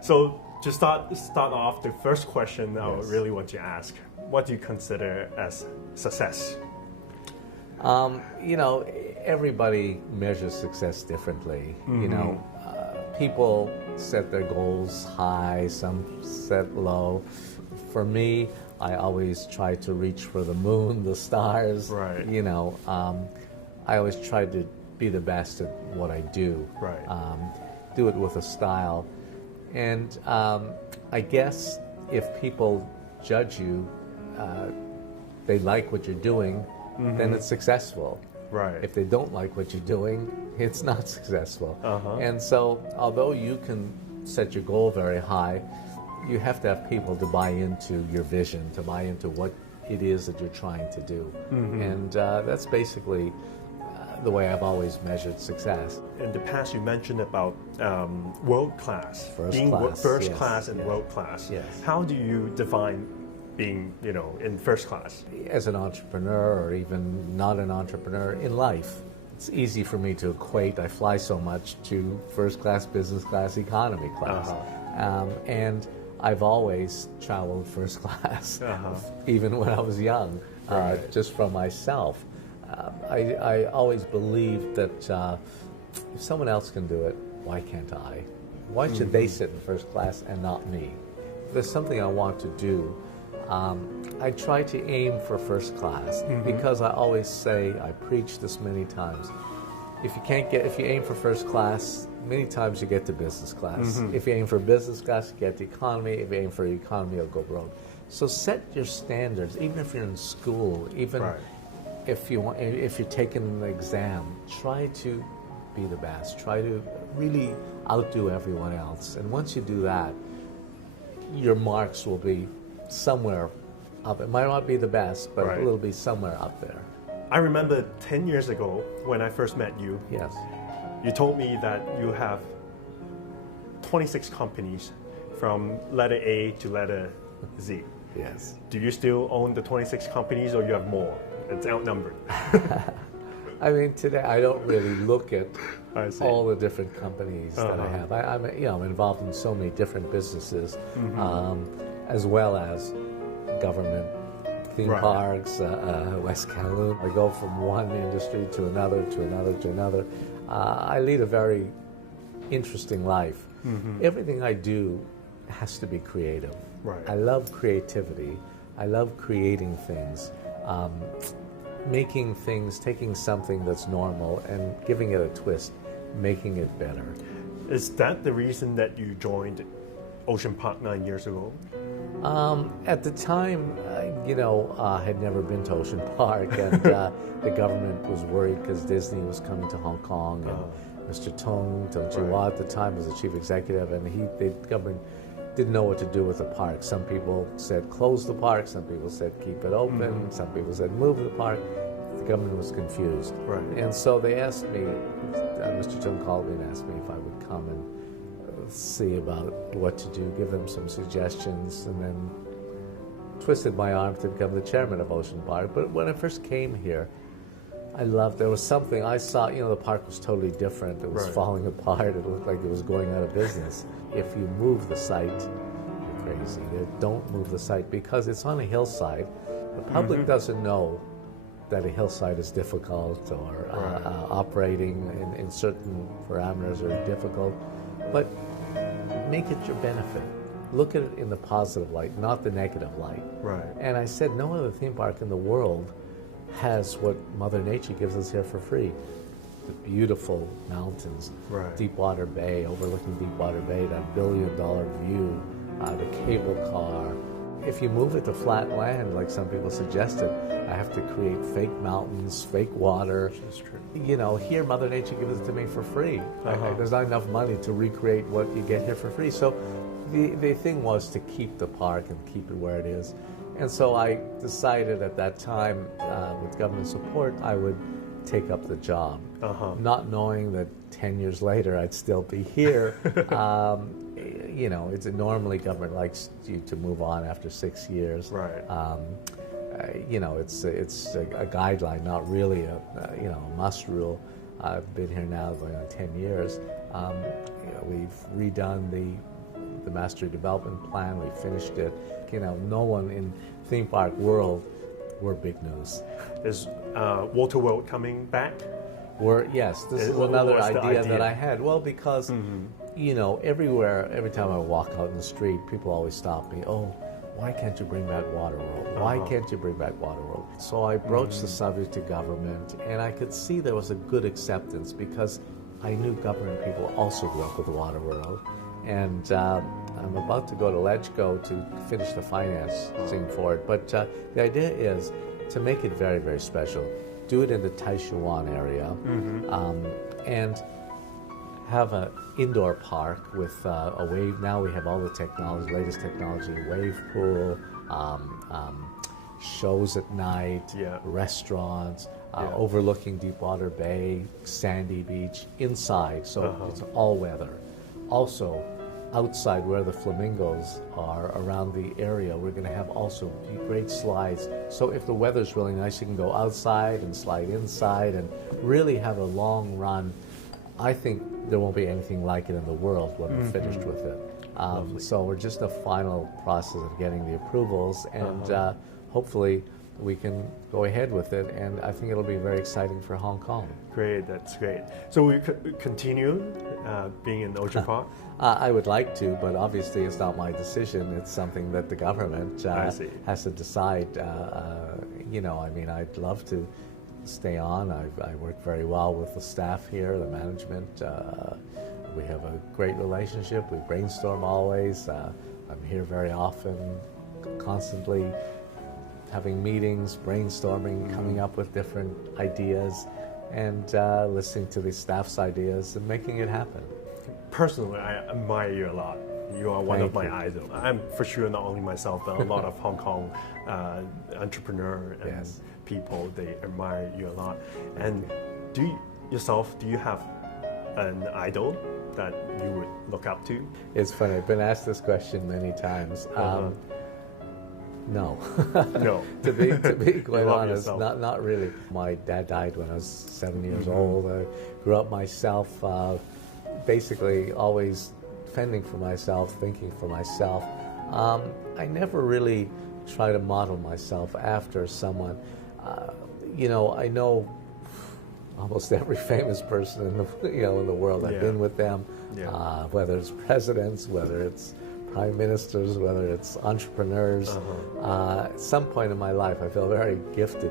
So to start off, the first question I really want to ask: what do you consider as success? You know, everybody measures success differently. You know, people set their goals high, some set low. For me, I always try to reach for the moon, the stars. Right. You know, I always try to be the best at what I do. Right. Do it with a style. And I guess if people judge you, they like what you're doing, then it's successful. Right. If they don't like what you're doing, it's not successful. And so, although you can set your goal very high, you have to have people to buy into your vision, to buy into what it is that you're trying to do. And that's basically the way I've always measured success. In the past, you mentioned about world class, first class and world class. Yes. How do you define being, you know, in first class? As an entrepreneur, or even not an entrepreneur, in life, it's easy for me to equate, I fly so much, to first class, business class, economy class. And I've always traveled first class, even when I was young, just from myself. I always believed that if someone else can do it, why can't I? Why should they sit in first class and not me? If there's something I want to do, I try to aim for first class because I always say, I preach this many times, if you aim for first class, many times you get to business class. If you aim for business class, you get to economy. If you aim for economy, you'll go broke. So set your standards, even if you're in school, even if you're taking an exam, try to be the best. Try to really outdo everyone else. And once you do that, your marks will be somewhere up. It might not be the best, but it'll be somewhere up there. I remember 10 years ago when I first met you. Yes. You told me that you have 26 companies from letter A to letter Z. Yes. Do you still own the 26 companies, or you have more? It's outnumbered. I mean, today I don't really look at all the different companies that I have. I'm involved in so many different businesses, as well as government, theme parks, West Kowloon. I go from one industry to another, to another, to another. I lead a very interesting life. Everything I do has to be creative. I love creativity. I love creating things. Making things, taking something that's normal and giving it a twist, making it better. Is that the reason that you joined Ocean Park 9 years ago? At the time, I had never been to Ocean Park, and the government was worried because Disney was coming to Hong Kong, and Mr. Tung Jiwa at the time was the chief executive, and the government didn't know what to do with the park. Some people said close the park, some people said keep it open, some people said move the park. The government was confused. And so they asked me, Mr. Tung called me and asked me if I would come and see about what to do, give them some suggestions, and then twisted my arm to become the chairman of Ocean Park. But when I first came here, there was something I saw, the park was totally different. It was falling apart. It looked like it was going out of business. If you move the site, you're crazy. Don't move the site because it's on a hillside. The public doesn't know that a hillside is difficult, or operating in certain parameters are difficult. But make it your benefit. Look at it in the positive light, not the negative light. And I said, no other theme park in the world has what Mother Nature gives us here for free. The beautiful mountains, Deepwater Bay, overlooking Deepwater Bay, that $1 billion view, the cable car. If you move it to flat land, like some people suggested, I have to create fake mountains, fake water. That's true. Here Mother Nature gives it to me for free. There's not enough money to recreate what you get here for free. So the thing was to keep the park and keep it where it is. And so I decided at that time, with government support, I would take up the job, not knowing that 10 years later I'd still be here. It's normally government likes you to move on after 6 years. It's a guideline, not really a must rule. I've been here now going on 10 years. We've redone the the master development plan. We finished it. You know, no one in theme park world were big news. Is Water World coming back? Yes, this is another What's the idea that I had. Well, because, you know, everywhere, every time I walk out in the street, people always stop me. Oh, why can't you bring back Water World? Why can't you bring back Water World? So I broached the subject to government, and I could see there was a good acceptance because I knew government people also grew up with Water World. And I'm about to go to LegCo to finish the financing for it. But the idea is to make it very, very special. Do it in the Taishuan area, and have an indoor park with a wave. Now we have all the technology, latest technology, wave pool, shows at night, restaurants, overlooking Deepwater Bay, sandy beach, inside, so it's all weather. Also, outside where the flamingos are around the area, we're going to have also great slides. So if the weather's really nice, you can go outside and slide inside and really have a long run. I think there won't be anything like it in the world when we're finished with it. So we're just in the final process of getting the approvals, and hopefully we can go ahead with it, and I think it'll be very exciting for Hong Kong. Great, that's great. So we continue being in Ocean Park? I would like to, but obviously it's not my decision. It's something that the government has to decide. You know, I mean, I'd love to stay on. I work very well with the staff here, the management. We have a great relationship. We brainstorm always. I'm here very often, constantly having meetings, brainstorming, coming up with different ideas, and listening to the staff's ideas and making it happen. Personally, I admire you a lot. You are one of my idols. I'm for sure not only myself, but a lot of Hong Kong entrepreneurs and people, they admire you a lot. And do you have an idol that you would look up to? It's funny, I've been asked this question many times. No. No. to be quite honest, not really. My dad died when I was 7 years old. I grew up myself, basically always fending for myself, thinking for myself. I never really try to model myself after someone. You know, I know almost every famous person in the world. I've been with them, whether it's presidents, whether it's prime ministers, whether it's entrepreneurs. At some point in my life, I feel very gifted.